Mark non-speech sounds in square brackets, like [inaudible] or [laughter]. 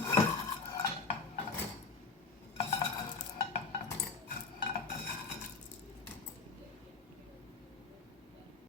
Thank [laughs] you.